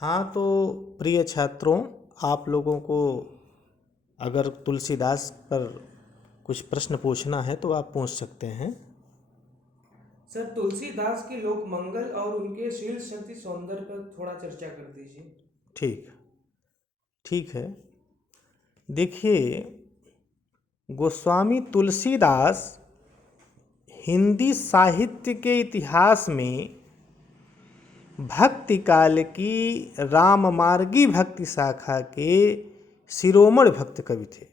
हाँ, तो प्रिय छात्रों, आप लोगों को अगर तुलसीदास पर कुछ प्रश्न पूछना है तो आप पूछ सकते हैं। सर, तुलसीदास के लोक मंगल और उनके शील शक्ति सौंदर्य पर थोड़ा चर्चा कर दीजिए। ठीक ठीक है। देखिए, गोस्वामी तुलसीदास हिंदी साहित्य के इतिहास में भक्ति काल की राममार्गी भक्ति शाखा के शिरोमणि भक्त कवि थे।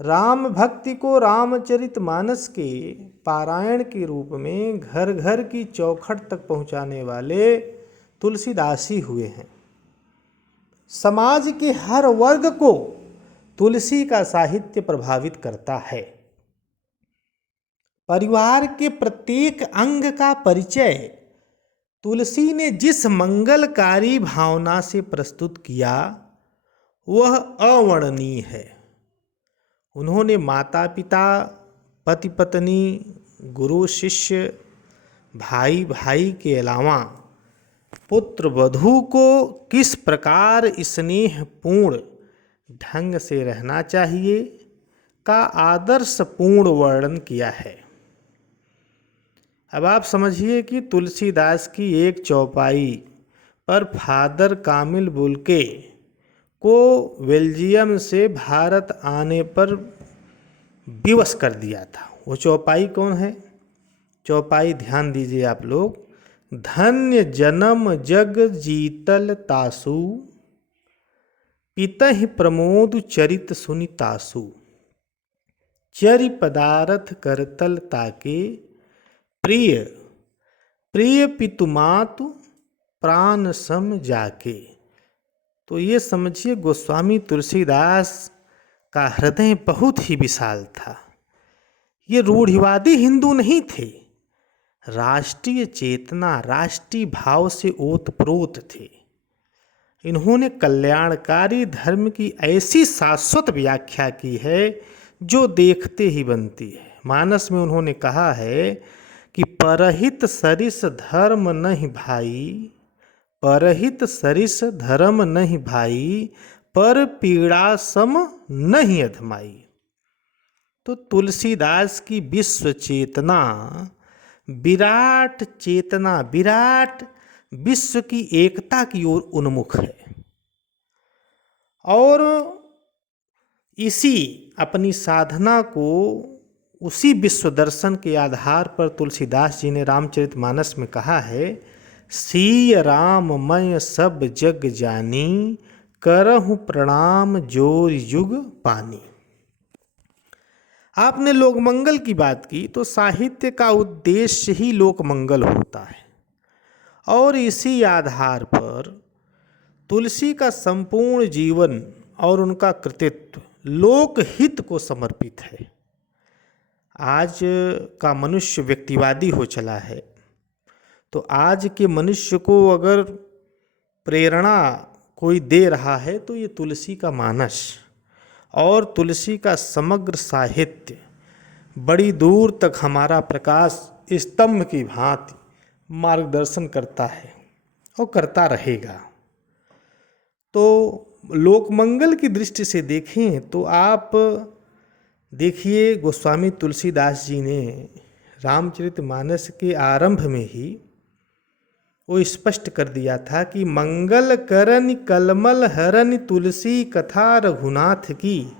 राम भक्ति को रामचरितमानस के पारायण के रूप में घर घर की चौखट तक पहुंचाने वाले तुलसीदास ही हुए हैं। समाज के हर वर्ग को तुलसी का साहित्य प्रभावित करता है। परिवार के प्रत्येक अंग का परिचय तुलसी ने जिस मंगलकारी भावना से प्रस्तुत किया वह अवर्णनीय है। उन्होंने माता पिता, पति पत्नी, गुरु शिष्य, भाई भाई के अलावा पुत्र वधू को किस प्रकार स्नेहपूर्ण ढंग से रहना चाहिए का आदर्शपूर्ण वर्णन किया है। अब आप समझिए कि तुलसीदास की एक चौपाई पर फादर कामिल बुल्के को बेल्जियम से भारत आने पर विवश कर दिया था। वो चौपाई कौन है? चौपाई ध्यान दीजिए आप लोग। धन्य जन्म जग जीतल तासु, पितहि प्रमोद चरित सुनि तासु, चरि पदारथ करतल ताके, प्रिय प्रिय पितुमातु प्राण सम जाके। तो ये समझिए, गोस्वामी तुलसीदास का हृदय बहुत ही विशाल था। ये रूढ़िवादी हिंदू नहीं थे, राष्ट्रीय चेतना, राष्ट्रीय भाव से ओतप्रोत थे। इन्होंने कल्याणकारी धर्म की ऐसी शाश्वत व्याख्या की है जो देखते ही बनती है। मानस में उन्होंने कहा है कि परहित सरिस धर्म नहीं भाई, परहित सरिस धर्म नहीं भाई, पर पीड़ा सम नहीं अधमाई। तो तुलसीदास की विश्व चेतना, विराट चेतना, विराट विश्व की एकता की ओर उन्मुख है। और इसी अपनी साधना को, उसी विश्व दर्शन के आधार पर तुलसीदास जी ने रामचरितमानस में कहा है, सीय राम मैं सब जग जानी, करहु प्रणाम जोर युग पानी। आपने लोकमंगल की बात की, तो साहित्य का उद्देश्य ही लोकमंगल होता है और इसी आधार पर तुलसी का संपूर्ण जीवन और उनका कृतित्व लोकहित को समर्पित है। आज का मनुष्य व्यक्तिवादी हो चला है, तो आज के मनुष्य को अगर प्रेरणा कोई दे रहा है तो ये तुलसी का मानस और तुलसी का समग्र साहित्य बड़ी दूर तक हमारा प्रकाश स्तंभ की भांति मार्गदर्शन करता है और करता रहेगा। तो लोकमंगल की दृष्टि से देखें तो आप देखिए, गोस्वामी तुलसीदास जी ने रामचरितमानस के आरंभ में ही वो स्पष्ट कर दिया था कि मंगल करन कलमल हरन तुलसी कथा रघुनाथ की,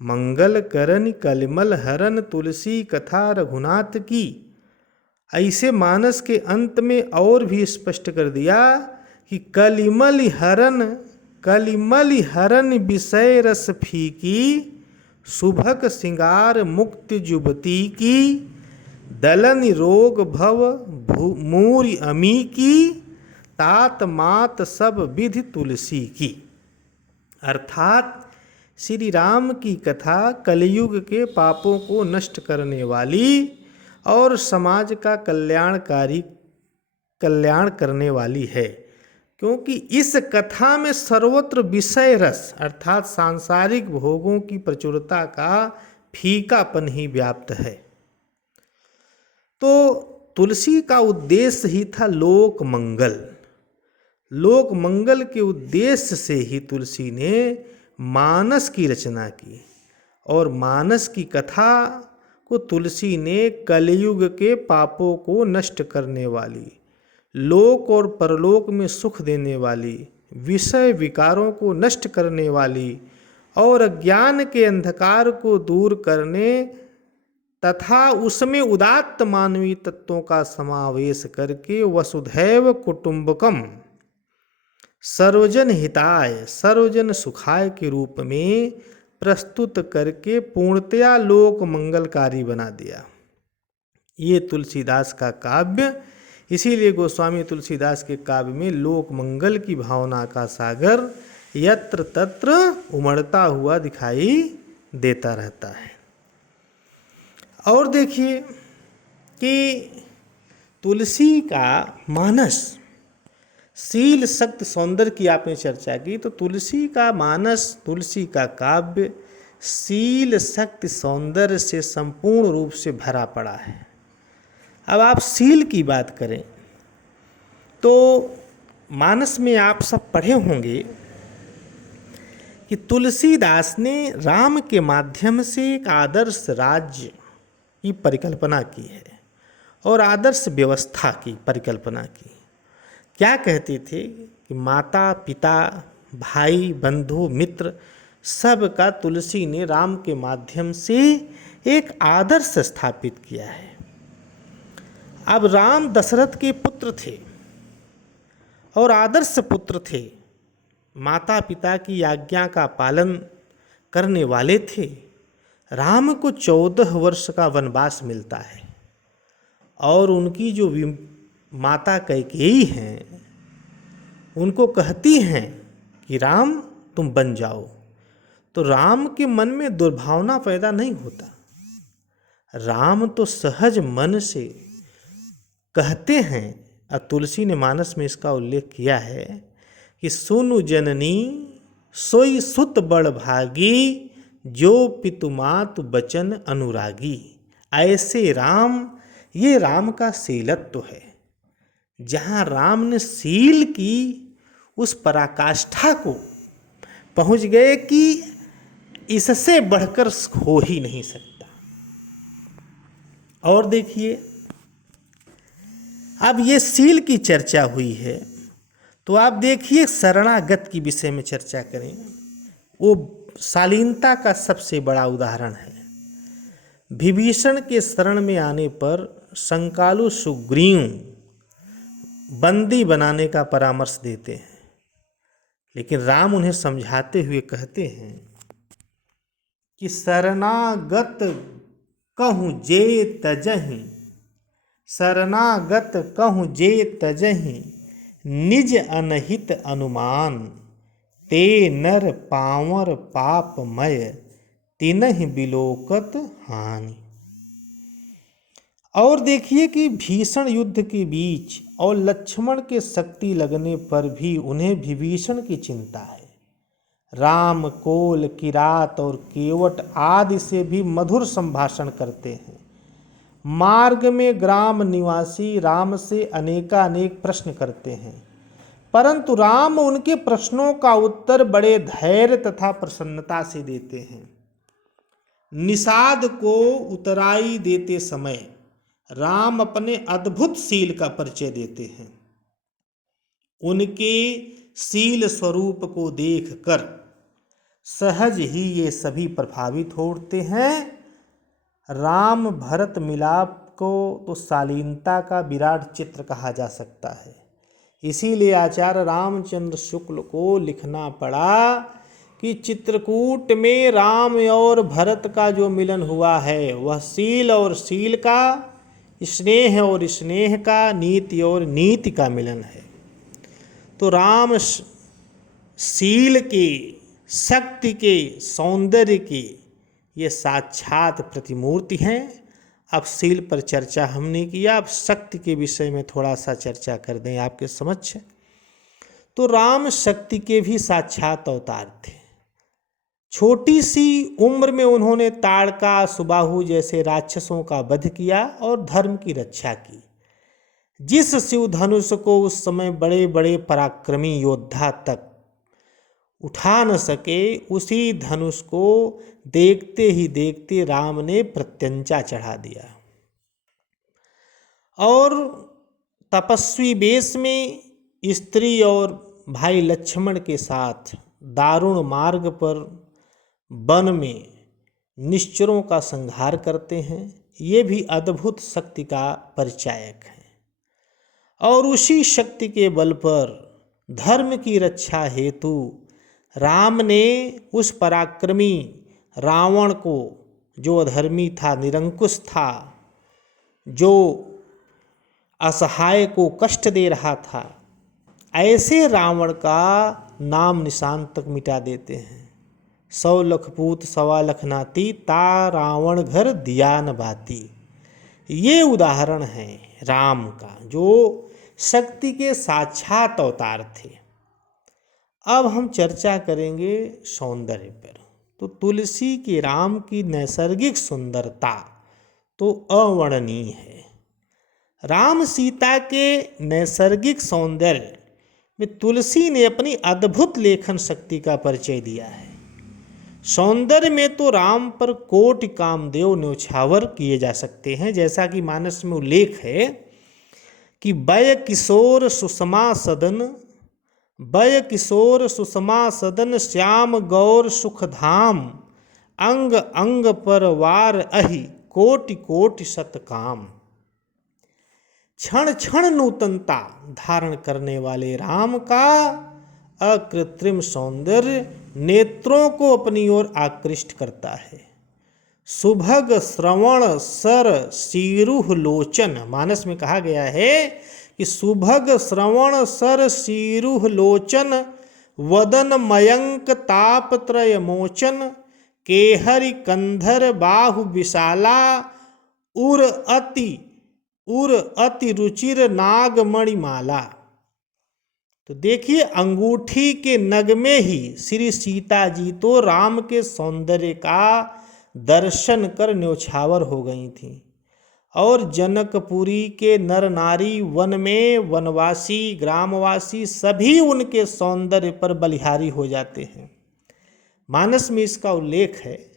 मंगल करन कलमल हरन तुलसी कथा रघुनाथ की। ऐसे मानस के अंत में और भी स्पष्ट कर दिया कि कलिमल हरन विषय रस फीकी, शुभक सिंगार मुक्त जुबती की, दलन रोग भव मूरी अमी की, तात मात सब विधि तुलसी की। अर्थात श्री राम की कथा कलयुग के पापों को नष्ट करने वाली और समाज का कल्याण करने वाली है, क्योंकि इस कथा में सर्वत्र विषय रस अर्थात सांसारिक भोगों की प्रचुरता का फीकापन ही व्याप्त है। तो तुलसी का उद्देश्य ही था लोक मंगल। लोक मंगल के उद्देश्य से ही तुलसी ने मानस की रचना की और मानस की कथा को तुलसी ने कलयुग के पापों को नष्ट करने वाली, लोक और परलोक में सुख देने वाली, विषय विकारों को नष्ट करने वाली और अज्ञान के अंधकार को दूर करने तथा उसमें उदात्त मानवीय तत्वों का समावेश करके वसुधैव कुटुंबकम सर्वजन हिताय सर्वजन सुखाय के रूप में प्रस्तुत करके पूर्णतया लोक मंगलकारी बना दिया। ये तुलसीदास का काव्य, इसीलिए गोस्वामी तुलसीदास के काव्य में लोक मंगल की भावना का सागर यत्र तत्र उमड़ता हुआ दिखाई देता रहता है। और देखिए कि तुलसी का मानस, शील शक्ति सौंदर्य की आपने चर्चा की, तो तुलसी का मानस, तुलसी का काव्य शील शक्ति सौंदर्य से संपूर्ण रूप से भरा पड़ा है। अब आप शील की बात करें तो मानस में आप सब पढ़े होंगे कि तुलसीदास ने राम के माध्यम से एक आदर्श राज्य की परिकल्पना की है और आदर्श व्यवस्था की परिकल्पना की। क्या कहते थे कि माता पिता भाई बंधु मित्र सब का तुलसी ने राम के माध्यम से एक आदर्श स्थापित किया है। अब राम दशरथ के पुत्र थे और आदर्श पुत्र थे, माता पिता की आज्ञा का पालन करने वाले थे। राम को 14 वर्ष का वनवास मिलता है और उनकी जो माता कैकेयी हैं उनको कहती हैं कि राम तुम बन जाओ, तो राम के मन में दुर्भावना पैदा नहीं होता। राम तो सहज मन से कहते हैं, और तुलसी ने मानस में इसका उल्लेख किया है कि सुनु जननी सोई सुत बड़ भागी, जो पितु मातु बचन अनुरागी। ऐसे राम, ये राम का शीलत्व है। जहाँ राम ने शील की उस पराकाष्ठा को पहुँच गए कि इससे बढ़कर हो ही नहीं सकता। और देखिए, अब ये शील की चर्चा हुई है तो आप देखिए शरणागत की विषय में चर्चा करें। वो शालीनता का सबसे बड़ा उदाहरण है। विभीषण के शरण में आने पर शंकालु सुग्रीव बंदी बनाने का परामर्श देते हैं, लेकिन राम उन्हें समझाते हुए कहते हैं कि शरणागत कहूँ जे तजहि, शरणागत कहूँ जे तजहि, निज अनहित अनुमान, ते नर पावर पापमय, तिनहि बिलोकत हानि। और देखिए कि भीषण युद्ध के बीच और लक्ष्मण के शक्ति लगने पर भी उन्हें विभीषण की चिंता है। राम कोल किरात और केवट आदि से भी मधुर संभाषण करते हैं। मार्ग में ग्राम निवासी राम से अनेकानेक प्रश्न करते हैं, परंतु राम उनके प्रश्नों का उत्तर बड़े धैर्य तथा प्रसन्नता से देते हैं। निषाद को उतराई देते समय राम अपने अद्भुत शील का परिचय देते हैं। उनके शील स्वरूप को देखकर सहज ही ये सभी प्रभावित होते हैं। राम भरत मिलाप को तो शालीनता का विराट चित्र कहा जा सकता है। इसीलिए आचार्य रामचंद्र शुक्ल को लिखना पड़ा कि चित्रकूट में राम और भरत का जो मिलन हुआ है वह शील और शील का, स्नेह और स्नेह का, नीति और नीति का मिलन है। तो राम शील के, शक्ति के, सौंदर्य के ये साक्षात प्रतिमूर्ति हैं। अब शील पर चर्चा हमने किया, अब शक्ति के विषय में थोड़ा सा चर्चा कर दें आपके समक्ष। तो राम शक्ति के भी साक्षात अवतार थे। छोटी सी उम्र में उन्होंने ताड़का, सुबाहु जैसे राक्षसों का वध किया और धर्म की रक्षा की। जिस शिव धनुष को उस समय बड़े बड़े पराक्रमी योद्धा तक उठा न सके, उसी धनुष को देखते ही देखते राम ने प्रत्यंचा चढ़ा दिया और तपस्वी वेश में स्त्री और भाई लक्ष्मण के साथ दारुण मार्ग पर वन में निश्चरों का संहार करते हैं। ये भी अद्भुत शक्ति का परिचायक है। और उसी शक्ति के बल पर धर्म की रक्षा हेतु राम ने उस पराक्रमी रावण को, जो अधर्मी था, निरंकुश था, जो असहाय को कष्ट दे रहा था, ऐसे रावण का नाम निशान तक मिटा देते हैं। 100 लख पूत 1.25 लाख नाती, ता रावण घर दिया न बाती। ये उदाहरण है राम का, जो शक्ति के साक्षात अवतार थे। अब हम चर्चा करेंगे सौंदर्य पर। तो तुलसी के राम की नैसर्गिक सुंदरता तो अवर्णनीय है। राम सीता के नैसर्गिक सौंदर्य में तुलसी ने अपनी अद्भुत लेखन शक्ति का परिचय दिया है। सौंदर्य में तो राम पर कोटि कामदेव न्योछावर किए जा सकते हैं, जैसा कि मानस में उल्लेख है कि बय किशोर सुषमा सदन, बय किशोर सुषमा सदन, श्याम गौर सुखधाम, अंग अंग पर वार अहि, कोटि कोटि सतकाम। क्षण क्षण नूतनता धारण करने वाले राम का अकृत्रिम सौंदर्य नेत्रों को अपनी ओर आकृष्ट करता है। सुभग श्रवण सर शीरुह लोचन, मानस में कहा गया है कि सुभग श्रवण सर शीरुह लोचन, वदन मयंक तापत्रय मोचन, केहरि कंधर बाहु विशाला, उर अति रुचिर नागमणिमाला। तो देखिए, अंगूठी के नग में ही श्री सीता जी तो राम के सौंदर्य का दर्शन कर न्योछावर हो गई थीं, और जनकपुरी के नर नारी, वन में वनवासी, ग्रामवासी सभी उनके सौंदर्य पर बलिहारी हो जाते हैं। मानस में इसका उल्लेख है।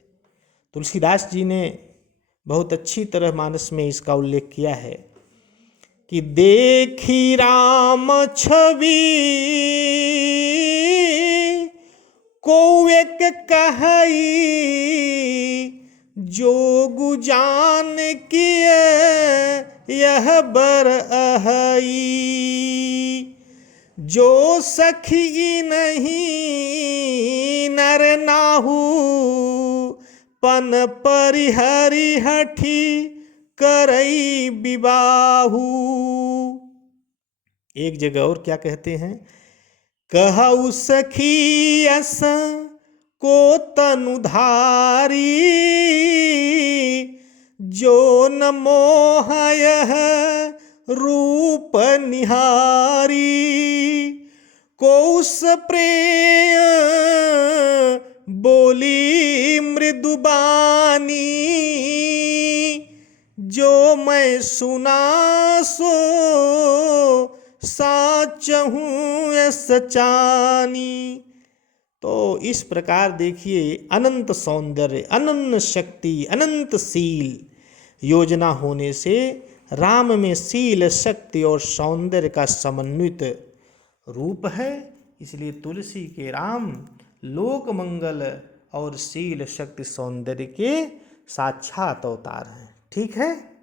तुलसीदास जी ने बहुत अच्छी तरह मानस में इसका उल्लेख किया है कि देखी राम छवि को एक कहई, जोगु जान किए यह बर अहई, जो सखी नहीं नर नाहू, पन परिहरि हठी करई विबाहू। एक जगह और क्या कहते हैं, कहऊ सखी अस को तनुधारी, जो न मोहय रूप निहारी, कौस प्रेय बोली मृदुबानी, जो मैं सुना सो साच हूँ सचानी। तो इस प्रकार देखिए, अनंत सौंदर्य, अनंत शक्ति, अनंत शील योजना होने से राम में शील, शक्ति और सौंदर्य का समन्वित रूप है। इसलिए तुलसी के राम लोक मंगल और शील, शक्ति, सौंदर्य के साक्षात अवतार हैं। ठीक है।